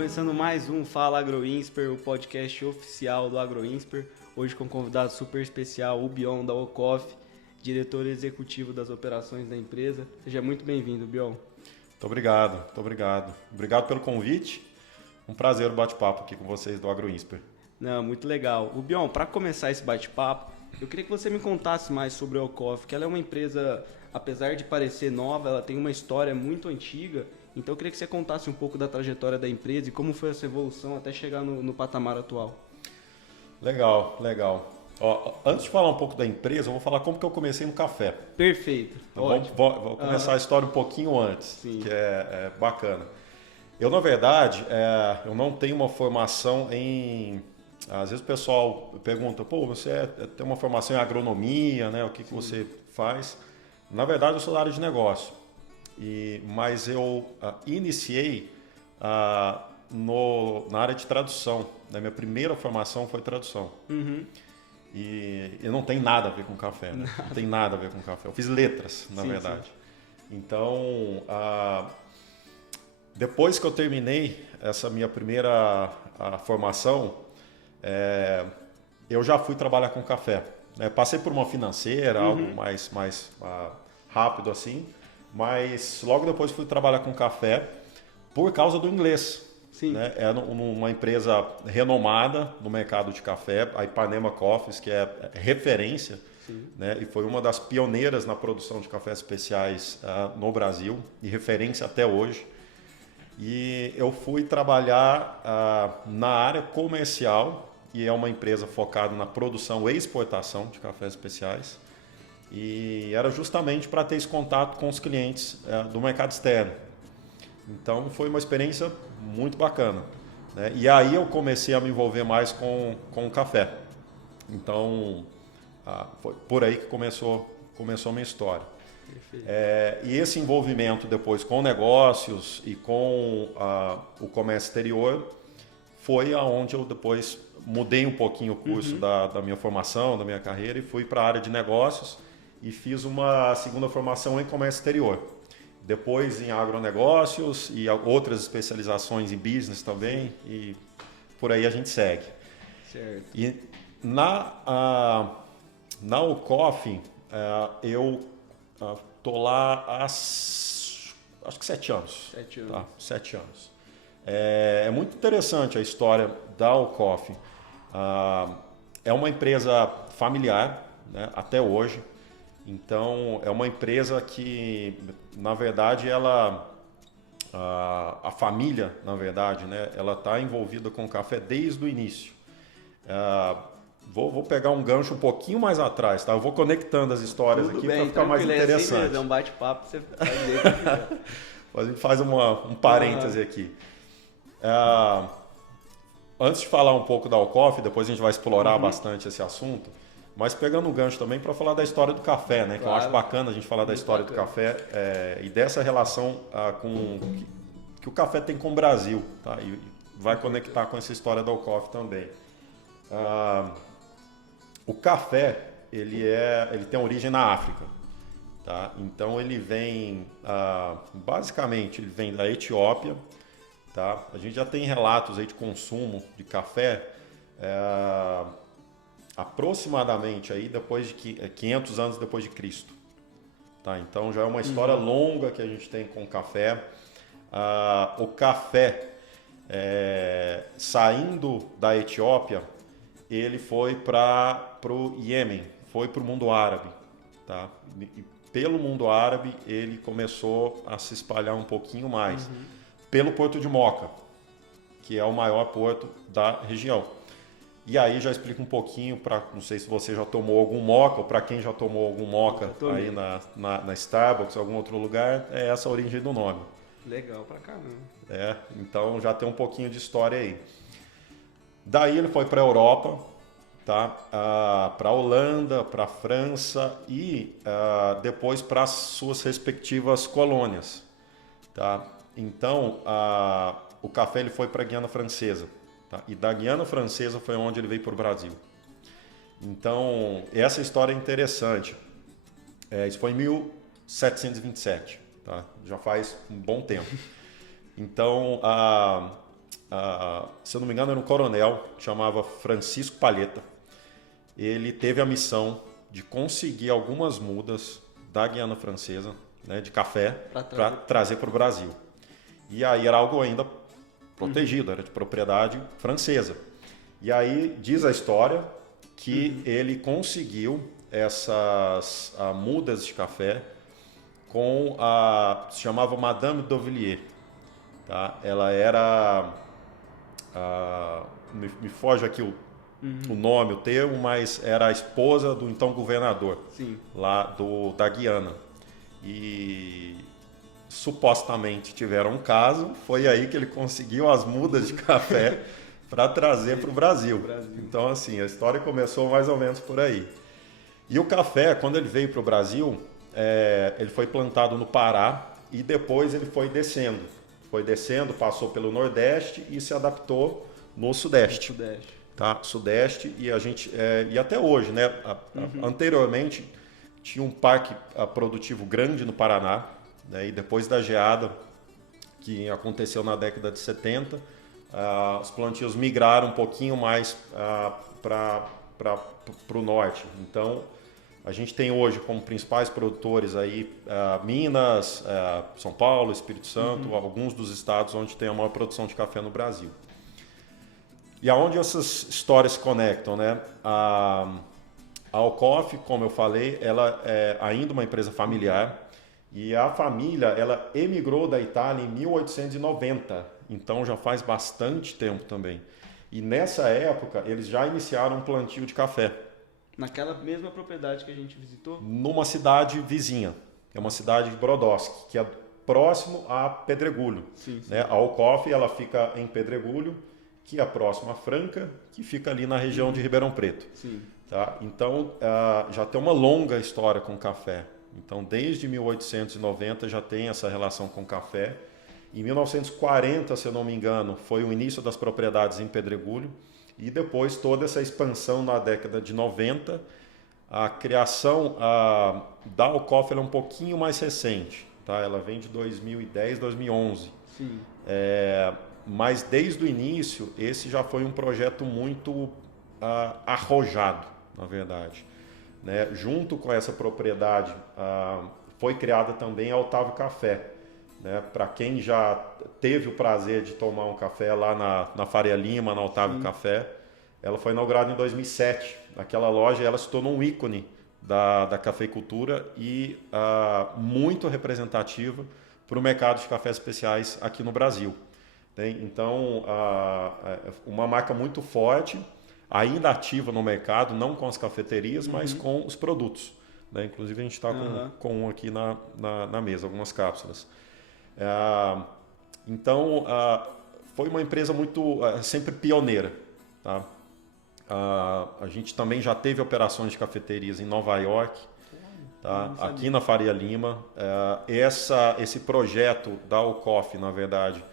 Começando mais um Fala AgroInsper, o podcast oficial do AgroInsper. Hoje com um convidado super especial, o Bion da Ocoff, diretor executivo das operações da empresa. Seja muito bem-vindo, Bion. Muito obrigado. Obrigado pelo convite. Um prazer o bate-papo aqui com vocês do AgroInsper. Não, muito legal. O Bion, para começar esse bate-papo, eu queria que você me contasse mais sobre a Ocoff, que ela é uma empresa, apesar de parecer nova, ela tem uma história muito antiga. Então eu queria que você contasse um pouco da trajetória da empresa e como foi essa evolução até chegar no patamar atual. Legal. Ó, antes de falar um pouco da empresa, eu vou falar como que eu comecei no café. Perfeito. Vou começar a história um pouquinho antes, Sim. que é bacana. Eu, na verdade, eu não tenho uma formação em... Às vezes o pessoal pergunta, pô, você tem uma formação em agronomia, né? O que você faz? Na verdade, eu sou da área de negócio. Mas eu iniciei na área de tradução. Né? Minha primeira formação foi tradução. Uhum. E não tem nada a ver com café. Né? Não tem nada a ver com café. Eu fiz letras, na verdade. Sim. Então, depois que eu terminei essa minha primeira formação, eu já fui trabalhar com café. Né? Passei por uma financeira, algo mais rápido assim. Mas logo depois fui trabalhar com café por causa do inglês. Sim. Né? É uma empresa renomada no mercado de café, a Ipanema Coffees, que é referência, né? E foi uma das pioneiras na produção de cafés especiais no Brasil e referência até hoje. E eu fui trabalhar na área comercial, e é uma empresa focada na produção e exportação de cafés especiais. E era justamente para ter esse contato com os clientes do mercado externo. Então foi uma experiência muito bacana. Né? E aí eu comecei a me envolver mais com o café. Então foi por aí que começou a minha história. E esse envolvimento depois com negócios e com o comércio exterior foi aonde eu depois mudei um pouquinho o curso da minha formação, da minha carreira, e fui para a área de negócios. E fiz uma segunda formação em comércio exterior. Depois em agronegócios e outras especializações em business também. E por aí a gente segue. Certo. E na Ocoff, eu estou lá há acho que 7 anos. 7 anos. Tá? 7 anos. É muito interessante a história da Ocoff. É uma empresa familiar, né, até hoje. Então, é uma empresa que, na verdade, a família, na verdade, né, ela está envolvida com o café desde o início. Vou pegar um gancho um pouquinho mais atrás, tá? Eu vou conectando as histórias aqui para ficar mais interessante. Assim, é um bate-papo, você faz A gente faz um parêntese aqui. Antes de falar um pouco da Ocoff, depois a gente vai explorar bastante esse assunto. Mas pegando um gancho também para falar da história do café, né? Claro. Que eu acho bacana a gente falar da história do café e dessa relação que o café tem com o Brasil, tá? E vai conectar com essa história da Ocoff também. O café, ele tem origem na África, tá? Então ele vem, basicamente, ele vem da Etiópia, tá? A gente já tem relatos aí de consumo de café, aproximadamente aí depois de 500 anos depois de Cristo. Tá? Então já é uma história longa que a gente tem com o café. O café, saindo da Etiópia, ele foi para o Iêmen, foi para o mundo árabe. Tá? E pelo mundo árabe ele começou a se espalhar um pouquinho mais. Pelo Porto de Moca, que é o maior porto da região. E aí já explico um pouquinho, não sei se você já tomou algum moca, ou para quem já tomou algum moca aí na Starbucks, algum outro lugar, é essa a origem do nome. Legal pra caramba. Então já tem um pouquinho de história aí. Daí ele foi para a Europa, tá? Para a Holanda, para a França e depois para as suas respectivas colônias. Tá? Então o café ele foi para a Guiana Francesa. Tá? E da Guiana Francesa foi onde ele veio para o Brasil. Então, essa história é interessante. Isso foi em 1727, tá? Já faz um bom tempo. Então, se eu não me engano, era um coronel, chamava Francisco Palheta. Ele teve a missão de conseguir algumas mudas da Guiana Francesa, né, de café, para trazer para o Brasil. E aí era algo ainda protegido, era de propriedade francesa. E aí diz a história que ele conseguiu essas mudas de café com se chamava Madame d'Auvilliers. Tá? Ela era, me foge aqui o nome, o termo, mas era a esposa do então governador. Sim. Lá da Guiana. E supostamente tiveram um caso, foi aí que ele conseguiu as mudas de café para trazer para o Brasil. Então, assim, a história começou mais ou menos por aí. E o café, quando ele veio para o Brasil, ele foi plantado no Pará e depois ele foi descendo. Passou pelo Nordeste e se adaptou no Sudeste. Tá? Sudeste e a gente e até hoje, né? Anteriormente tinha um parque produtivo grande no Paraná, né? E depois da geada que aconteceu na década de 70, os plantios migraram um pouquinho mais para o norte. Então a gente tem hoje como principais produtores aí Minas, São Paulo, Espírito Santo, alguns dos estados onde tem a maior produção de café no Brasil. E aonde essas histórias se conectam, né? A Alcoff, como eu falei, ela é ainda uma empresa familiar e a família ela emigrou da Itália em 1890, então já faz bastante tempo também. E nessa época eles já iniciaram um plantio de café. Naquela mesma propriedade que a gente visitou? Numa cidade vizinha, é uma cidade de Brodowski, que é próximo a Pedregulho. Sim. Né? A Alcoff ela fica em Pedregulho, que é próximo a Franca, que fica ali na região de Ribeirão Preto. Sim. Tá? Então, já tem uma longa história com café. Então, desde 1890 já tem essa relação com café. Em 1940, se eu não me engano, foi o início das propriedades em Pedregulho. E depois toda essa expansão na década de 90. A criação da Alcoff é um pouquinho mais recente. Tá? Ela vem de 2010, 2011. Sim. Mas desde o início, esse já foi um projeto muito arrojado, na verdade. Né? Junto com essa propriedade, foi criada também a Otávio Café. Né? Para quem já teve o prazer de tomar um café lá na Faria Lima, na Otávio Café, ela foi inaugurada em 2007. Aquela loja ela se tornou um ícone da cafeicultura e muito representativa para o mercado de cafés especiais aqui no Brasil. Então, uma marca muito forte, ainda ativa no mercado, não com as cafeterias, mas com os produtos. Né? Inclusive, a gente está com um aqui na mesa, algumas cápsulas. Então, foi uma empresa muito, sempre pioneira. Tá? A gente também já teve operações de cafeterias em Nova York, tá? Aqui na Faria Lima. Esse projeto da Alcoff, na verdade,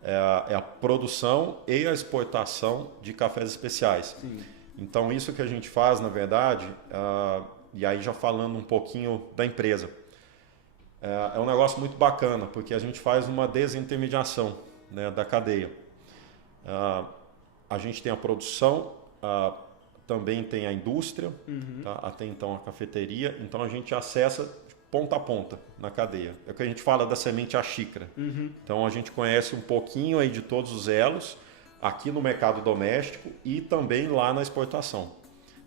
é a produção e a exportação de cafés especiais. Sim. Então, isso que a gente faz, na verdade, e aí já falando um pouquinho da empresa, é um negócio muito bacana, porque a gente faz uma desintermediação, né, da cadeia. A gente tem a produção, também tem a indústria, tá? Até então a cafeteria, então a gente acessa ponta a ponta na cadeia. É o que a gente fala da semente à xícara. Então a gente conhece um pouquinho aí de todos os elos aqui no mercado doméstico e também lá na exportação.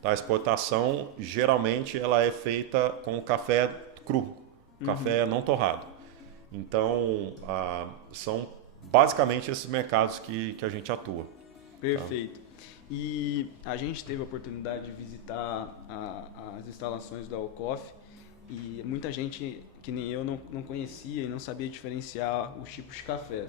Tá? A exportação geralmente ela é feita com o café cru, café não torrado. Então são basicamente esses mercados que a gente atua. Perfeito. Tá? E a gente teve a oportunidade de visitar as instalações da Alcoff. E muita gente, que nem eu, não conhecia e não sabia diferenciar os tipos de cafés.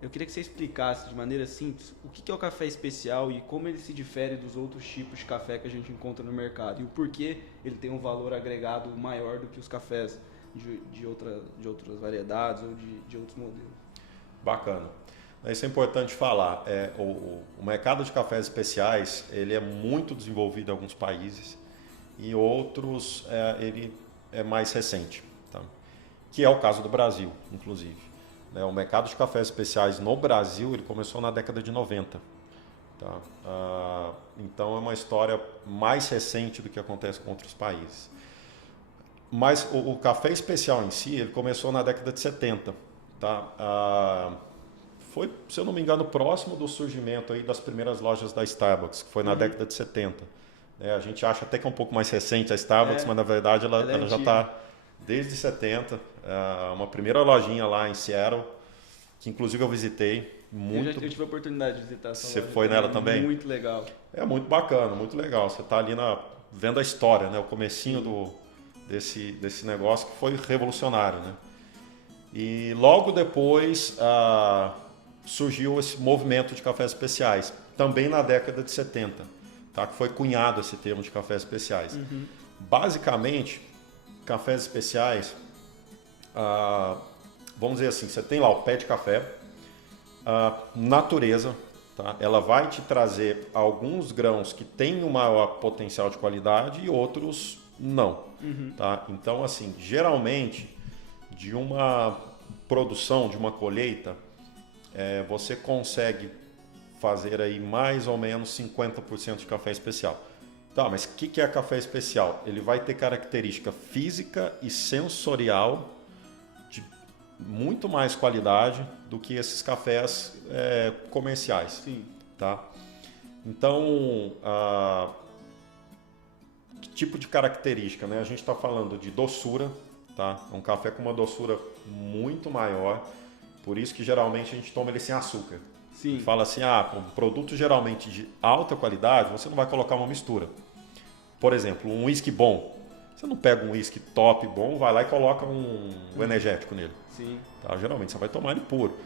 Eu queria que você explicasse de maneira simples o que é o café especial e como ele se difere dos outros tipos de café que a gente encontra no mercado. E o porquê ele tem um valor agregado maior do que os cafés de outras variedades ou de outros modelos. Bacana. Isso é importante falar. O mercado de cafés especiais ele é muito desenvolvido em alguns países e outros ele é mais recente, tá? Que é o caso do Brasil, inclusive. né? O mercado de cafés especiais no Brasil ele começou na década de 90. Tá? Então é uma história mais recente do que acontece com outros países. Mas o café especial em si ele começou na década de 70. Tá? Foi, se eu não me engano, próximo do surgimento aí das primeiras lojas da Starbucks, que foi na década de 70. A gente acha até que é um pouco mais recente a Starbucks, mas na verdade ela já está desde 70. Uma primeira lojinha lá em Seattle, que inclusive eu visitei. Eu tive a oportunidade de visitar essa Você loja. foi nela também? Muito legal. É muito bacana, muito legal. Você está ali vendo a história, né? O comecinho desse negócio que foi revolucionário, né? E logo depois surgiu esse movimento de cafés especiais, também na década de 70, tá? Que foi cunhado esse termo de cafés especiais. Basicamente, cafés especiais, vamos dizer assim, você tem lá o pé de café, a natureza, tá? Ela vai te trazer alguns grãos que têm um maior potencial de qualidade e outros não. Tá? Então, assim, geralmente, de uma produção, de uma colheita, você consegue fazer aí mais ou menos 50% de café especial. Tá, mas o que é café especial? Ele vai ter característica física e sensorial de muito mais qualidade do que esses cafés comerciais. Sim. Tá? Então, que tipo de característica, né? A gente está falando de doçura, tá? É um café com uma doçura muito maior, por isso que geralmente a gente toma ele sem açúcar. Sim. E fala assim, um produto geralmente de alta qualidade, você não vai colocar uma mistura. Por exemplo, um whisky bom. Você não pega um whisky top bom, vai lá e coloca um energético nele. Sim. Tá? Geralmente você vai tomar ele puro.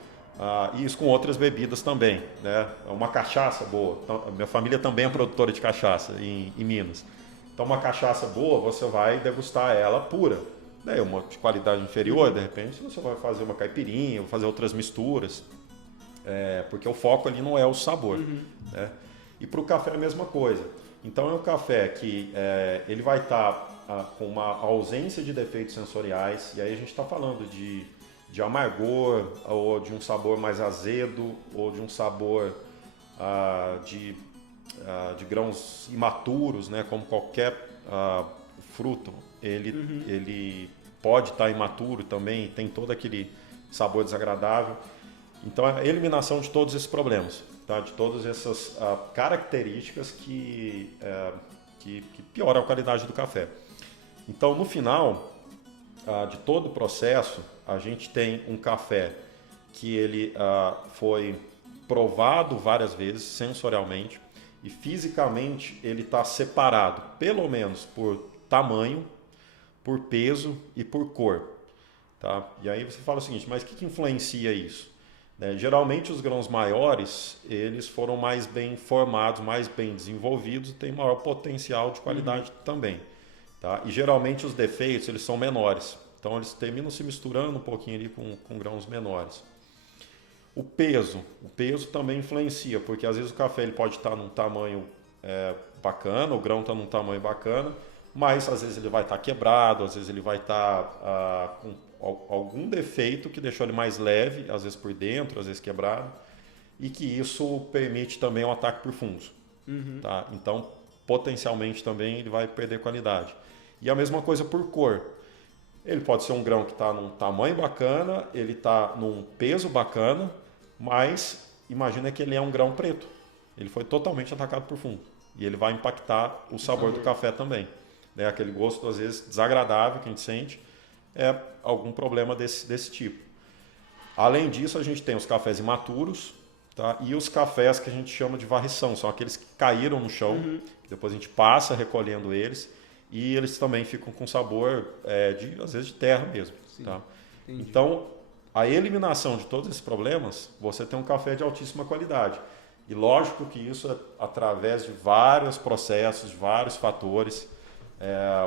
E isso com outras bebidas também, né? Uma cachaça boa. Então, minha família também é produtora de cachaça em Minas. Então uma cachaça boa, você vai degustar ela pura. Daí uma de qualidade inferior, de repente, você vai fazer uma caipirinha, vai fazer outras misturas. Porque o foco ali não é o sabor. Né? E para o café é a mesma coisa. Então é um café que ele vai estar com uma ausência de defeitos sensoriais, e aí a gente está falando de amargor, ou de um sabor mais azedo, ou de um sabor de grãos imaturos, né? Como qualquer fruto, ele pode estar imaturo também, tem todo aquele sabor desagradável. Então, a eliminação de todos esses problemas, tá? De todas essas características que pioram a qualidade do café. Então, no final de todo o processo, a gente tem um café que ele foi provado várias vezes sensorialmente e fisicamente ele está separado, pelo menos por tamanho, por peso e por cor. Tá? E aí você fala o seguinte, mas o que influencia isso? Geralmente os grãos maiores, eles foram mais bem formados, mais bem desenvolvidos e têm maior potencial de qualidade também. Tá? E geralmente os defeitos, eles são menores. Então eles terminam se misturando um pouquinho ali com grãos menores. O peso também influencia, porque às vezes o café ele pode estar num tamanho bacana, o grão está num tamanho bacana, mas às vezes ele vai estar quebrado, às vezes ele vai estar com algum defeito que deixou ele mais leve, às vezes por dentro, às vezes quebrado, e que isso permite também um ataque por fungos. Tá? Então, potencialmente também ele vai perder qualidade. E a mesma coisa por cor. Ele pode ser um grão que está num tamanho bacana, ele está num peso bacana, mas imagina que ele é um grão preto. Ele foi totalmente atacado por fungo. E ele vai impactar o sabor do café também. Aquele gosto, às vezes, desagradável que a gente sente, é algum problema desse tipo. Além disso, a gente tem os cafés imaturos, tá? E os cafés que a gente chama de varrição, são aqueles que caíram no chão, depois a gente passa recolhendo eles, e eles também ficam com sabor, às vezes, de terra mesmo. Tá? Então, a eliminação de todos esses problemas, você tem um café de altíssima qualidade. E lógico que isso é através de vários processos, vários fatores.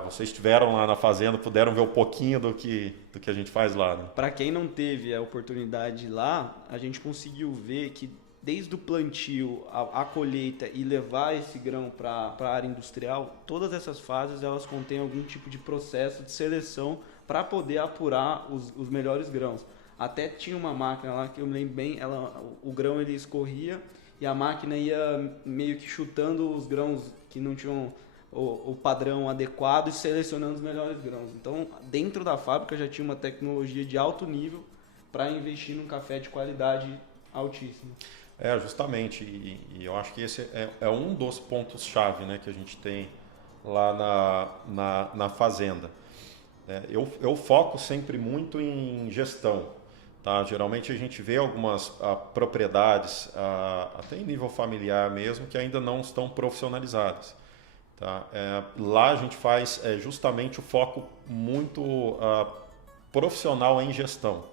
Vocês estiveram lá na fazenda, puderam ver um pouquinho do que a gente faz lá. Né? Para quem não teve a oportunidade lá, a gente conseguiu ver que desde o plantio, a colheita e levar esse grão para a área industrial, todas essas fases elas contêm algum tipo de processo de seleção para poder apurar os melhores grãos. Até tinha uma máquina lá que eu me lembro bem, o grão ele escorria e a máquina ia meio que chutando os grãos que não tinham o padrão adequado e selecionando os melhores grãos. Então, dentro da fábrica já tinha uma tecnologia de alto nível para investir num café de qualidade altíssima. Justamente, e eu acho que esse é um dos pontos-chave, né, que a gente tem lá na fazenda. Eu foco sempre muito em gestão. Tá? Geralmente a gente vê algumas propriedades, até em nível familiar mesmo, que ainda não estão profissionalizadas. Tá? Lá a gente faz justamente o foco muito profissional em gestão.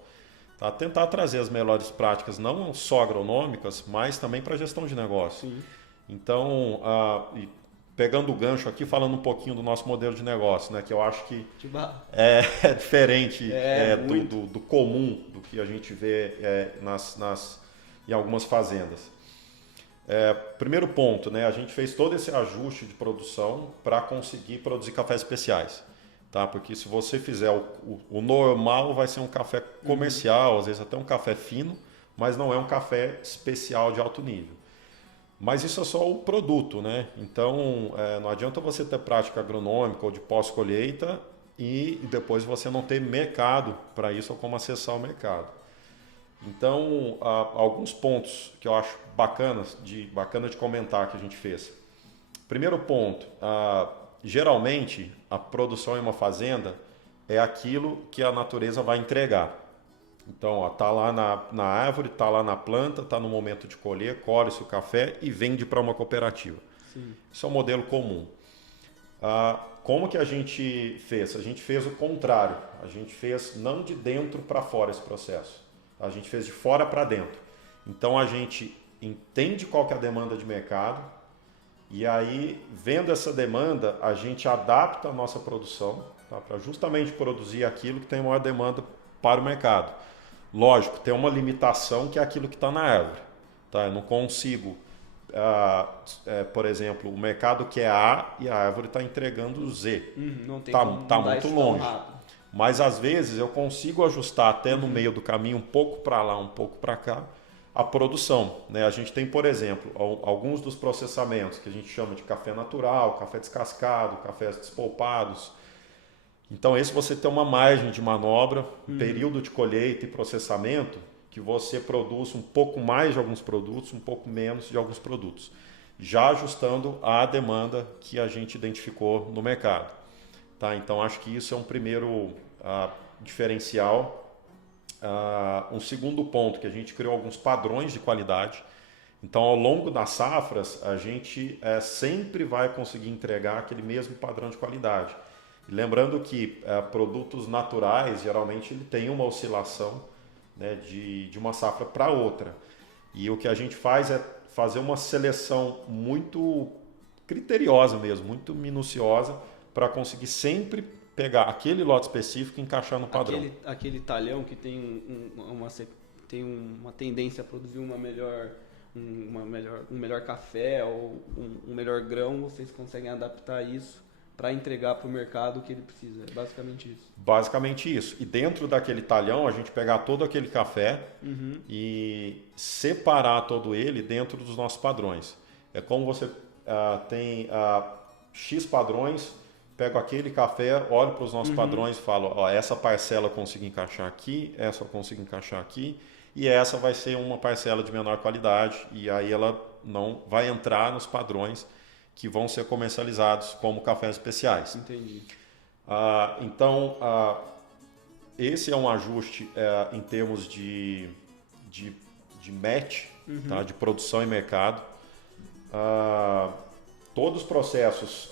Tá? Tentar trazer as melhores práticas, não só agronômicas, mas também para gestão de negócio. Sim. Então, pegando o gancho aqui, falando um pouquinho do nosso modelo de negócio, né, que eu acho que é diferente do comum, do que a gente vê em algumas fazendas. Primeiro ponto, né, a gente fez todo esse ajuste de produção para conseguir produzir cafés especiais. Tá? Porque se você fizer o normal, vai ser um café comercial, às vezes até um café fino, mas não é um café especial de alto nível. Mas isso é só o produto, né? Então, não adianta você ter prática agronômica ou de pós-colheita e depois você não ter mercado para isso ou como acessar o mercado. Então, alguns pontos que eu acho bacana de comentar que a gente fez. Primeiro ponto, geralmente a produção em uma fazenda é aquilo que a natureza vai entregar. Então, está lá na árvore, está lá na planta, está no momento de colher, colhe-se o café e vende para uma cooperativa. Sim. Isso é um modelo comum. Como que a gente fez? A gente fez o contrário. A gente fez não de dentro para fora esse processo. A gente fez de fora para dentro. Então, a gente entende qual que é a demanda de mercado e aí, vendo essa demanda, a gente adapta a nossa produção, tá, para justamente produzir aquilo que tem maior demanda para o mercado. Lógico, tem uma limitação que é aquilo que está na árvore. Tá? Eu não consigo, por exemplo, o mercado quer A e a árvore está entregando Z. Não tem Está muito longe. Mas às vezes eu consigo ajustar até no meio do caminho, um pouco para lá, um pouco para cá, a produção. Né? A gente tem, por exemplo, alguns dos processamentos que a gente chama de café natural, café descascado, cafés despolpados. Então, esse você tem uma margem de manobra, período de colheita e processamento, que você produz um pouco mais de alguns produtos, um pouco menos de alguns produtos, já ajustando à demanda que a gente identificou no mercado. Tá? Então, acho que isso é um primeiro diferencial. Um segundo ponto, que a gente criou alguns padrões de qualidade. Então, ao longo das safras, a gente sempre vai conseguir entregar aquele mesmo padrão de qualidade. Lembrando que produtos naturais, geralmente, ele tem uma oscilação, né, de uma safra para outra. E o que a gente faz é fazer uma seleção muito criteriosa mesmo, muito minuciosa, para conseguir sempre pegar aquele lote específico e encaixar no padrão. Aquele talhão que tem uma tendência a produzir um melhor café ou um melhor grão, vocês conseguem adaptar isso para entregar para o mercado o que ele precisa. É basicamente isso. Basicamente isso. E dentro daquele talhão, a gente pegar todo aquele café e separar todo ele dentro dos nossos padrões. É como você tem X padrões, pego aquele café, olho para os nossos padrões e falo, essa parcela eu consigo encaixar aqui, essa eu consigo encaixar aqui, e essa vai ser uma parcela de menor qualidade, e aí ela não vai entrar nos padrões que vão ser comercializados como cafés especiais. Entendi. Então, esse é um ajuste em termos de match, tá? De produção e mercado. Todos os processos,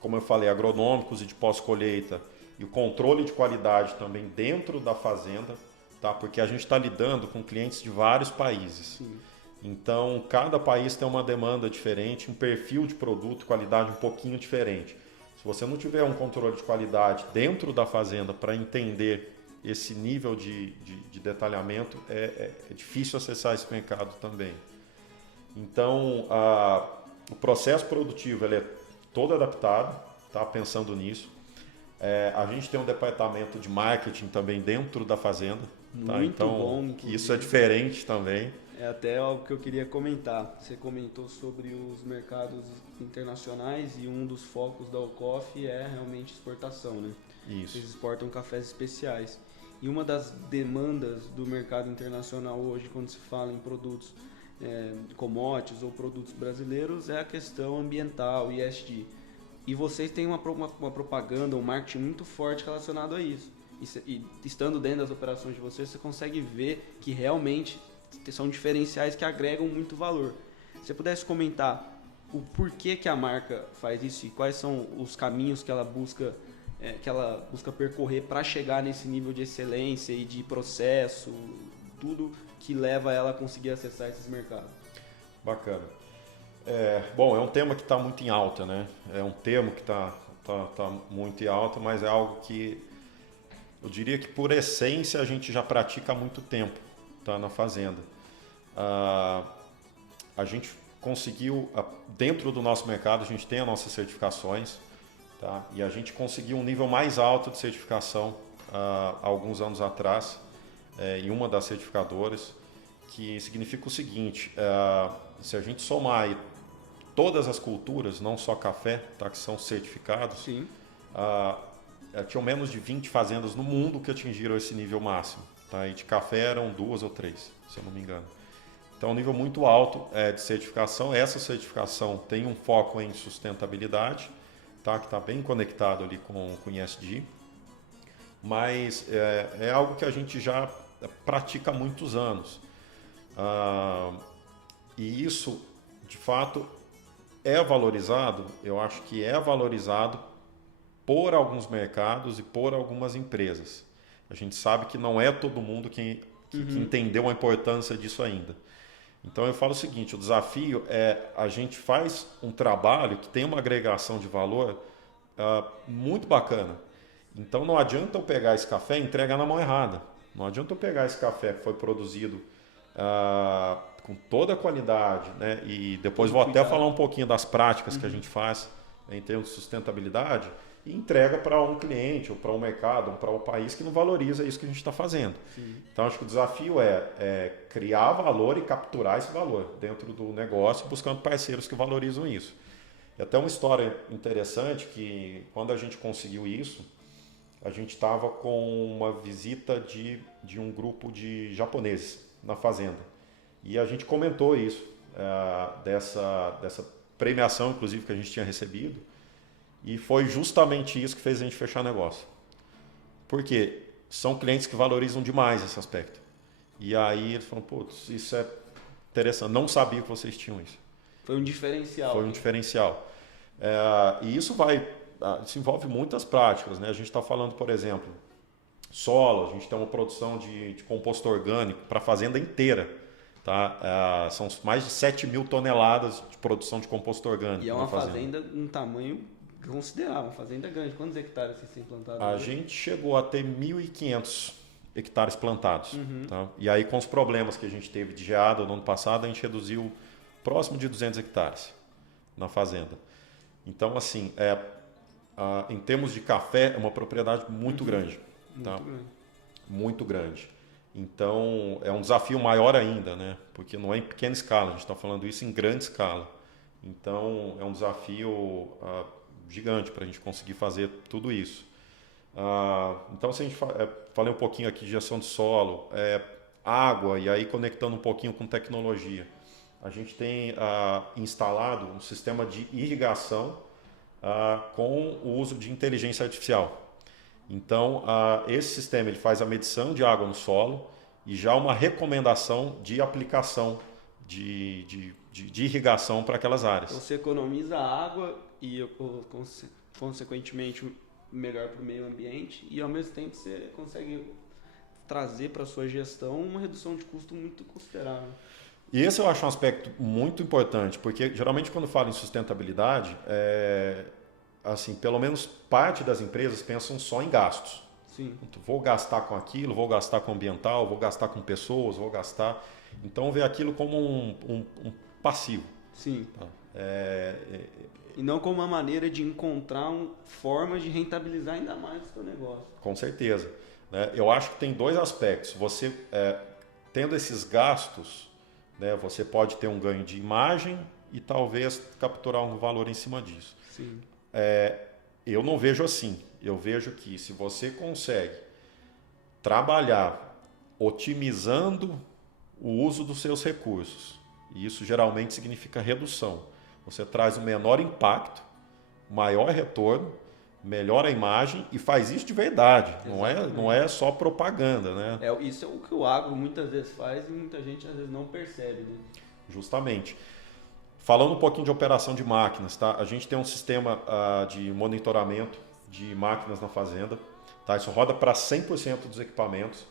como eu falei, agronômicos e de pós-colheita, e o controle de qualidade também dentro da fazenda, tá? Porque a gente está lidando com clientes de vários países. Sim. Então, cada país tem uma demanda diferente, um perfil de produto, qualidade um pouquinho diferente. Se você não tiver um controle de qualidade dentro da fazenda para entender esse nível de detalhamento, é difícil acessar esse mercado também. Então, o processo produtivo ele é todo adaptado, tá? Pensando nisso. A gente tem um departamento de marketing também dentro da fazenda. Tá? Muito então, bom. Isso é diferente também. É até algo que eu queria comentar. Você comentou sobre os mercados internacionais e um dos focos da Ocoff é realmente exportação, né? Isso. Eles exportam cafés especiais. E uma das demandas do mercado internacional hoje, quando se fala em produtos commodities ou produtos brasileiros, é a questão ambiental, ESG. E vocês têm uma propaganda, um marketing muito forte relacionado a isso. E estando dentro das operações de vocês, você consegue ver que realmente são diferenciais que agregam muito valor. Se você pudesse comentar o porquê que a marca faz isso e quais são os caminhos que ela busca percorrer para chegar nesse nível de excelência e de processo, tudo que leva ela a conseguir acessar esses mercados. Bacana. Bom, é um tema que está muito em alta, né? É um termo que está muito em alta, mas é algo que eu diria que por essência a gente já pratica há muito tempo, tá, na fazenda. A gente conseguiu, dentro do nosso mercado, a gente tem as nossas certificações, tá? E a gente conseguiu um nível mais alto de certificação há alguns anos atrás, em uma das certificadoras, que significa o seguinte: se a gente somar aí todas as culturas, não só café, tá, que são certificados, tinham menos de 20 fazendas no mundo que atingiram esse nível máximo. Tá? E de café eram 2 ou 3, se eu não me engano. Então, um nível muito alto de certificação. Essa certificação tem um foco em sustentabilidade, tá? Que está bem conectado ali com o ESG. Mas é algo que a gente já pratica há muitos anos. E isso, de fato, é valorizado, eu acho que é valorizado por alguns mercados e por algumas empresas. A gente sabe que não é todo mundo que entendeu a importância disso ainda. Então eu falo o seguinte: o desafio é a gente faz um trabalho que tem uma agregação de valor muito bacana. Então não adianta eu pegar esse café e entregar na mão errada. Não adianta eu pegar esse café que foi produzido com toda a qualidade, né? E depois vou até falar um pouquinho das práticas que a gente faz em termos de sustentabilidade, e entrega para um cliente, ou para um mercado, ou para um país que não valoriza isso que a gente está fazendo. Sim. Então, acho que o desafio é criar valor e capturar esse valor dentro do negócio, buscando parceiros que valorizam isso. E até uma história interessante, que quando a gente conseguiu isso, a gente estava com uma visita de um grupo de japoneses na fazenda. E a gente comentou isso, dessa premiação, inclusive, que a gente tinha recebido. E foi justamente isso que fez a gente fechar negócio. Por quê? São clientes que valorizam demais esse aspecto. E aí eles falam: putz, isso é interessante, não sabia que vocês tinham isso. Foi um diferencial. Foi um diferencial. E isso envolve muitas práticas, né? A gente está falando, por exemplo, solo, a gente tem uma produção de composto orgânico para a fazenda inteira. Tá? São mais de 7 mil toneladas de produção de composto orgânico. E é uma fazenda um tamanho considerável, uma fazenda grande. Quantos hectares vocês têm plantado? A gente chegou a ter 1.500 hectares plantados. Tá? E aí, com os problemas que a gente teve de geada no ano passado, a gente reduziu próximo de 200 hectares na fazenda. Então, assim, em termos de café, é uma propriedade muito grande. Tá? Muito grande. Então, é um desafio maior ainda, né? Porque não é em pequena escala, a gente está falando isso em grande escala. Então, é um desafio gigante para a gente conseguir fazer tudo isso. Então, se a gente falei um pouquinho aqui de gestão de solo, água, e aí conectando um pouquinho com tecnologia. A gente tem instalado um sistema de irrigação com o uso de inteligência artificial. Então, esse sistema ele faz a medição de água no solo e já uma recomendação de aplicação de irrigação para aquelas áreas. Você economiza água e, consequentemente, melhor para o meio ambiente, e ao mesmo tempo você consegue trazer para a sua gestão uma redução de custo muito considerável. E esse eu acho um aspecto muito importante, porque geralmente quando falo em sustentabilidade, assim, pelo menos parte das empresas pensam só em gastos. Sim. Vou gastar com aquilo, vou gastar com ambiental, vou gastar com pessoas, vou gastar... Então, vê aquilo como um passivo. Sim. Tá? E não como uma maneira de encontrar formas de rentabilizar ainda mais o seu negócio. Com certeza. Né? Eu acho que tem dois aspectos. Você, tendo esses gastos, né, você pode ter um ganho de imagem e talvez capturar um valor em cima disso. Sim. Eu não vejo assim. Eu vejo que se você consegue trabalhar otimizando o uso dos seus recursos, e isso geralmente significa redução, você traz um menor impacto, maior retorno, melhora a imagem e faz isso de verdade. Não é só propaganda, né? Isso é o que o agro muitas vezes faz e muita gente às vezes não percebe, né? Justamente. Falando um pouquinho de operação de máquinas, tá? A gente tem um sistema de monitoramento de máquinas na fazenda. Tá? Isso roda para 100% dos equipamentos.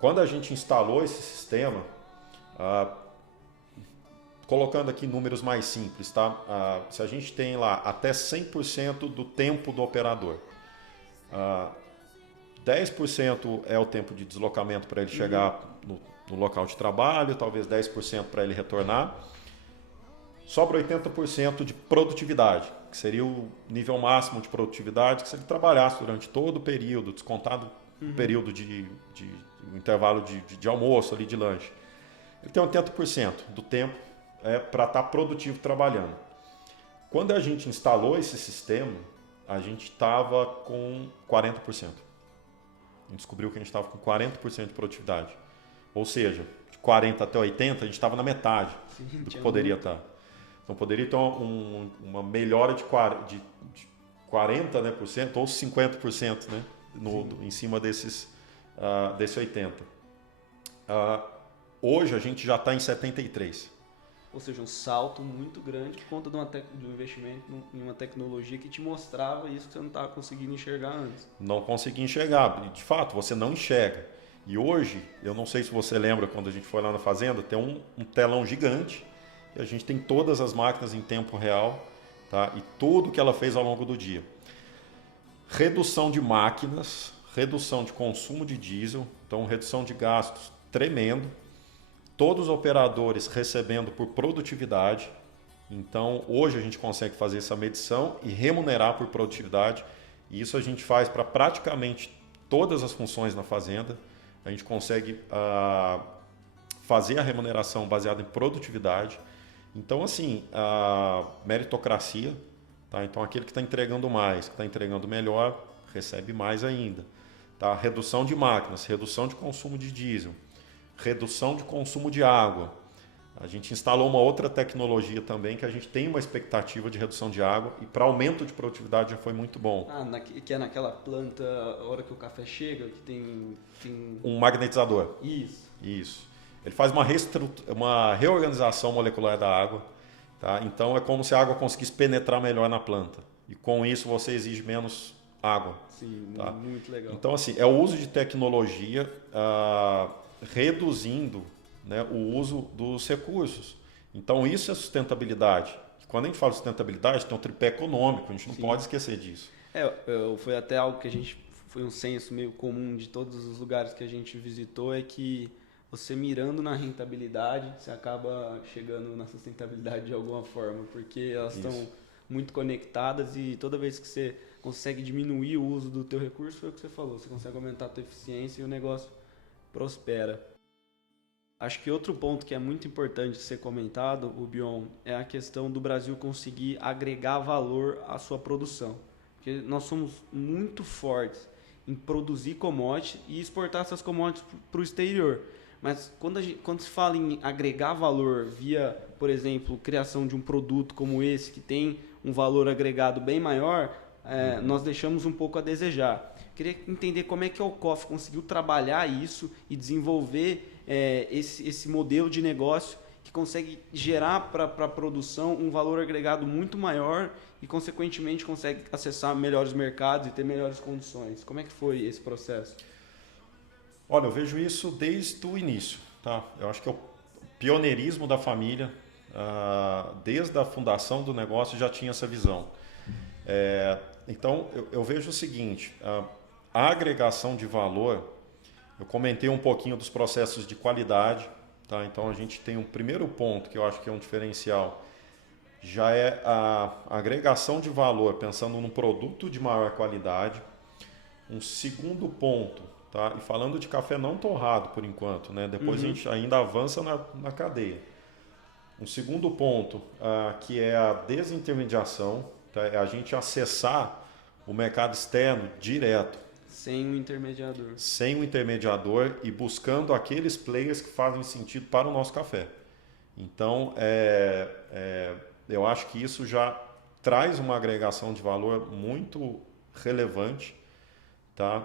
Quando a gente instalou esse sistema, colocando aqui números mais simples, tá? Se a gente tem lá até 100% do tempo do operador, 10% é o tempo de deslocamento para ele chegar no local de trabalho, talvez 10% para ele retornar. Sobra 80% de produtividade, que seria o nível máximo de produtividade, que se ele trabalhasse durante todo o período, descontado o período o intervalo de almoço, ali de lanche. Ele tem 80% do tempo para estar produtivo trabalhando. Quando a gente instalou esse sistema, a gente estava com 40%. A gente descobriu que a gente estava com 40% de produtividade. Ou seja, de 40 até 80, a gente estava na metade do que poderia estar. Então, poderia ter uma melhora de 40%, né, ou 50%, né, em cima desse 80%. Hoje, a gente já está em 73%. Ou seja, um salto muito grande por conta de um investimento em uma tecnologia que te mostrava isso que você não estava conseguindo enxergar antes. Não consegui enxergar. De fato, você não enxerga. E hoje, eu não sei se você lembra, quando a gente foi lá na fazenda, tem um telão gigante. A gente tem todas as máquinas em tempo real, tá? E tudo que ela fez ao longo do dia. Redução de máquinas, redução de consumo de diesel, então redução de gastos tremendo. Todos os operadores recebendo por produtividade. Então, hoje a gente consegue fazer essa medição e remunerar por produtividade. E isso a gente faz para praticamente todas as funções na fazenda. A gente consegue fazer a remuneração baseada em produtividade. Então, assim, a meritocracia, tá? Então aquele que está entregando mais, que está entregando melhor, recebe mais ainda. Tá? Redução de máquinas, redução de consumo de diesel, redução de consumo de água. A gente instalou uma outra tecnologia também, que a gente tem uma expectativa de redução de água e para aumento de produtividade já foi muito bom. Que é naquela planta, a hora que o café chega, que tem... Um magnetizador. Isso. Ele faz uma reorganização molecular da água. Tá? Então é como se a água conseguisse penetrar melhor na planta. E com isso você exige menos água. Sim, tá? Muito legal. Então, assim, é o uso de tecnologia reduzindo, né, o uso dos recursos. Então, isso é sustentabilidade. Quando a gente fala de sustentabilidade, tem um tripé econômico, a gente não pode esquecer disso. Foi até algo que foi um senso meio comum de todos os lugares que a gente visitou, é que você mirando na rentabilidade, você acaba chegando na sustentabilidade de alguma forma, porque elas estão muito conectadas e toda vez que você consegue diminuir o uso do teu recurso, foi o que você falou, você consegue aumentar a tua eficiência e o negócio prospera. Acho que outro ponto que é muito importante ser comentado, o Bion, é a questão do Brasil conseguir agregar valor à sua produção. Porque nós somos muito fortes em produzir commodities e exportar essas commodities para o exterior. Mas quando se fala em agregar valor via, por exemplo, criação de um produto como esse, que tem um valor agregado bem maior, nós deixamos um pouco a desejar. Queria entender como é que a Ocoff conseguiu trabalhar isso e desenvolver esse modelo de negócio que consegue gerar para a produção um valor agregado muito maior e, consequentemente, consegue acessar melhores mercados e ter melhores condições. Como é que foi esse processo? Olha, eu vejo isso desde o início. Tá? Eu acho que é o pioneirismo da família, desde a fundação do negócio, já tinha essa visão. Então, eu vejo o seguinte, a agregação de valor, eu comentei um pouquinho dos processos de qualidade. Tá? Então, a gente tem um primeiro ponto que eu acho que é um diferencial, já é a agregação de valor, pensando num produto de maior qualidade. Um segundo ponto, tá? E falando de café não torrado por enquanto, né? Depois a gente ainda avança na cadeia. Um segundo ponto, que é a desintermediação, tá? É a gente acessar o mercado externo direto. Sem o intermediador. Sem o intermediador e buscando aqueles players que fazem sentido para o nosso café. Então, eu acho que isso já traz uma agregação de valor muito relevante, tá?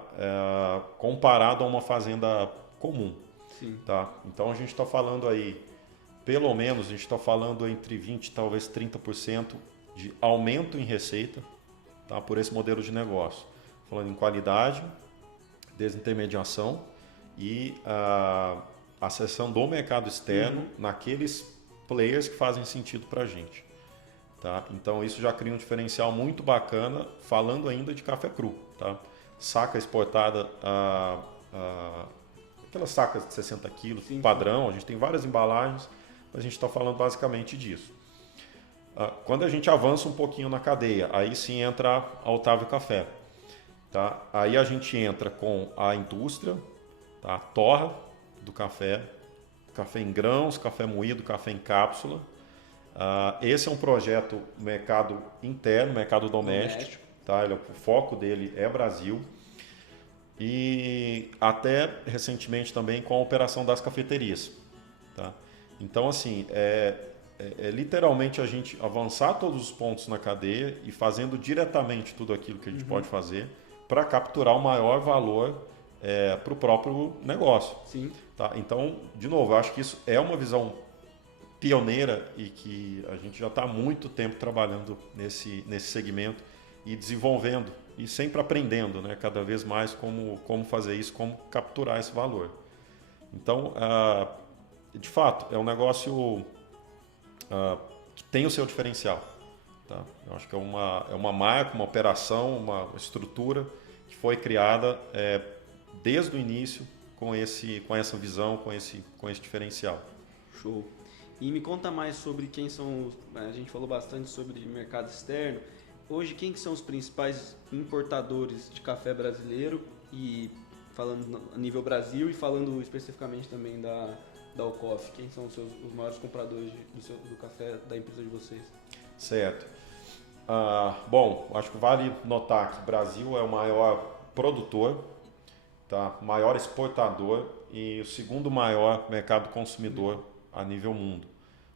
Comparado a uma fazenda comum. Sim. Tá? Então, a gente está falando aí, pelo menos, a gente está falando entre 20% talvez 30% de aumento em receita, tá? Por esse modelo de negócio. Falando em qualidade, desintermediação e a seção do mercado externo naqueles players que fazem sentido para a gente. Tá? Então isso já cria um diferencial muito bacana, falando ainda de café cru. Tá? Saca exportada, aquelas sacas de 60 quilos, padrão, a gente tem várias embalagens, mas a gente está falando basicamente disso. Quando a gente avança um pouquinho na cadeia, aí sim entra a Otávio Café. Tá? Aí a gente entra com a indústria, tá? A torra do café, café em grãos, café moído, café em cápsula. Esse é um projeto mercado interno, mercado doméstico. Tá? O foco dele é Brasil. E até recentemente também com a operação das cafeterias. Tá? Então, assim, literalmente a gente avançar todos os pontos na cadeia e fazendo diretamente tudo aquilo que a gente pode fazer para capturar o maior valor para o próprio negócio. Sim. Tá? Então, de novo, eu acho que isso é uma visão pioneira e que a gente já está há muito tempo trabalhando nesse segmento e desenvolvendo e sempre aprendendo, né? Cada vez mais como fazer isso, como capturar esse valor. Então, de fato, é um negócio que tem o seu diferencial. Tá? Eu acho que é uma marca, uma operação, uma estrutura que foi criada desde o início com essa visão, com esse diferencial. Show. E me conta mais sobre quem são a gente falou bastante sobre mercado externo. Hoje, quem que são os principais importadores de café brasileiro? E falando a nível Brasil e falando especificamente também da Ocoff, quem são os maiores compradores do café da empresa de vocês? Certo. Bom, acho que vale notar que o Brasil é o maior produtor, tá? Maior exportador e o segundo maior mercado consumidor a nível mundo.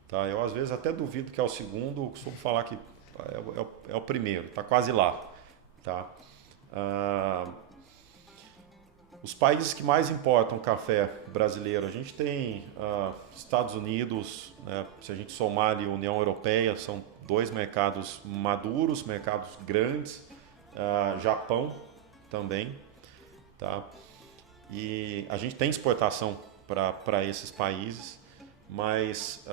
Tá? Eu às vezes até duvido que é o segundo, costumo falar que é o primeiro, está quase lá. Tá? Os países que mais importam café brasileiro, a gente tem Estados Unidos, né? Se a gente somar ali a União Europeia, são 2 mercados maduros, mercados grandes, Japão também, tá? E a gente tem exportação para esses países, mas,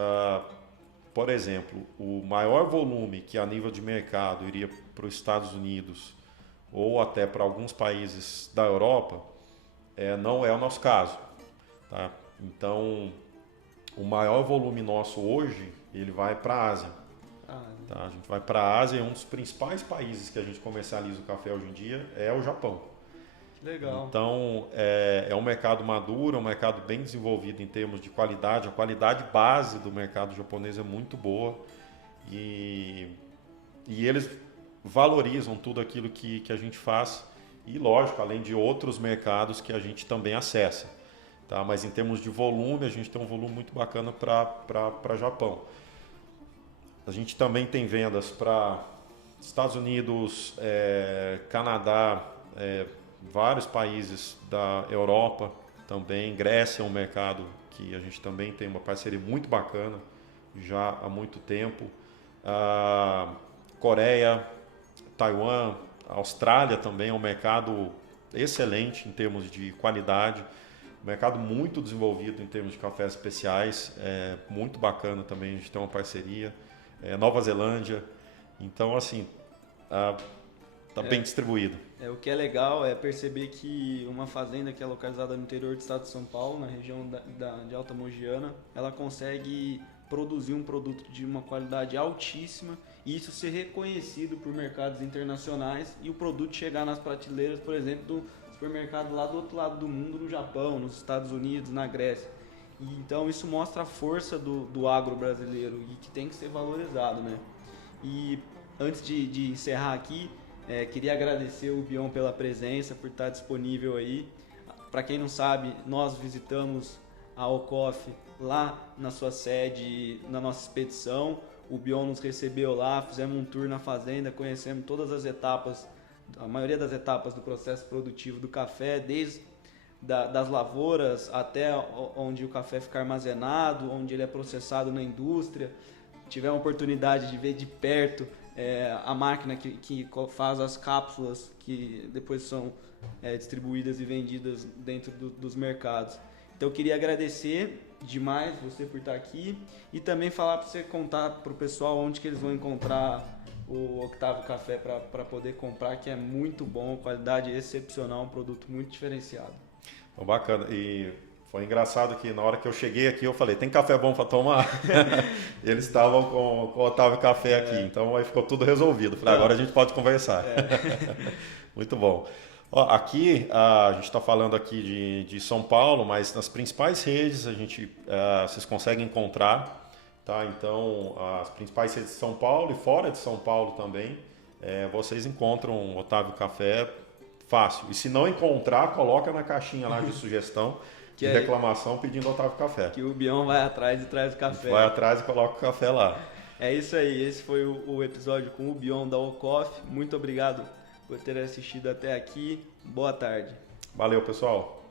por exemplo, o maior volume que a nível de mercado iria para os Estados Unidos ou até para alguns países da Europa, não é o nosso caso. Tá? Então, o maior volume nosso hoje, ele vai para a Ásia. Tá? A gente vai para a Ásia e um dos principais países que a gente comercializa o café hoje em dia é o Japão. Legal. Então, é um mercado maduro, é um mercado bem desenvolvido em termos de qualidade. A qualidade base do mercado japonês é muito boa e eles valorizam tudo aquilo que a gente faz e, lógico, além de outros mercados que a gente também acessa. Tá? Mas em termos de volume, a gente tem um volume muito bacana para Japão. A gente também tem vendas para Estados Unidos, Canadá, vários países da Europa também. Grécia é um mercado que a gente também tem uma parceria muito bacana já há muito tempo. Coreia, Taiwan, Austrália também é um mercado excelente em termos de qualidade. Mercado muito desenvolvido em termos de cafés especiais, muito bacana também, a gente tem uma parceria. Nova Zelândia, então assim, está bem distribuído. O que é legal é perceber que uma fazenda que é localizada no interior do estado de São Paulo, na região de Alta Mogiana, ela consegue produzir um produto de uma qualidade altíssima e isso ser reconhecido por mercados internacionais e o produto chegar nas prateleiras, por exemplo, do supermercado lá do outro lado do mundo, no Japão, nos Estados Unidos, na Grécia. E, então isso mostra a força do agro brasileiro e que tem que ser valorizado, né? E antes de encerrar aqui, queria agradecer o Bion pela presença, por estar disponível aí. Para quem não sabe, nós visitamos a Ocoff lá na sua sede, na nossa expedição. O Bion nos recebeu lá, fizemos um tour na fazenda, conhecemos todas as etapas, a maioria das etapas do processo produtivo do café, desde das lavouras até onde o café fica armazenado, onde ele é processado na indústria. Tivemos a oportunidade de ver de perto a máquina que faz as cápsulas que depois são distribuídas e vendidas dentro dos mercados. Então eu queria agradecer demais você por estar aqui e também falar para você contar para o pessoal onde que eles vão encontrar o Octavio Café para poder comprar, que é muito bom, qualidade excepcional, um produto muito diferenciado. Bom, bacana. E foi engraçado que na hora que eu cheguei aqui eu falei, tem café bom para tomar? Eles estavam com o Octavio Café aqui, então aí ficou tudo resolvido. Falei, agora a gente pode conversar. Muito bom. Ó, aqui a gente está falando aqui de São Paulo, mas nas principais redes vocês conseguem encontrar, tá? Então as principais redes de São Paulo e fora de São Paulo também, vocês encontram o Octavio Café fácil. E se não encontrar, coloca na caixinha lá de sugestão, de reclamação pedindo Octavio Café. Que o Bion vai atrás e traz o café. Vai atrás e coloca o café lá. É isso aí, esse foi o episódio com o Bion da Ocoff. Muito obrigado por ter assistido até aqui. Boa tarde. Valeu, pessoal.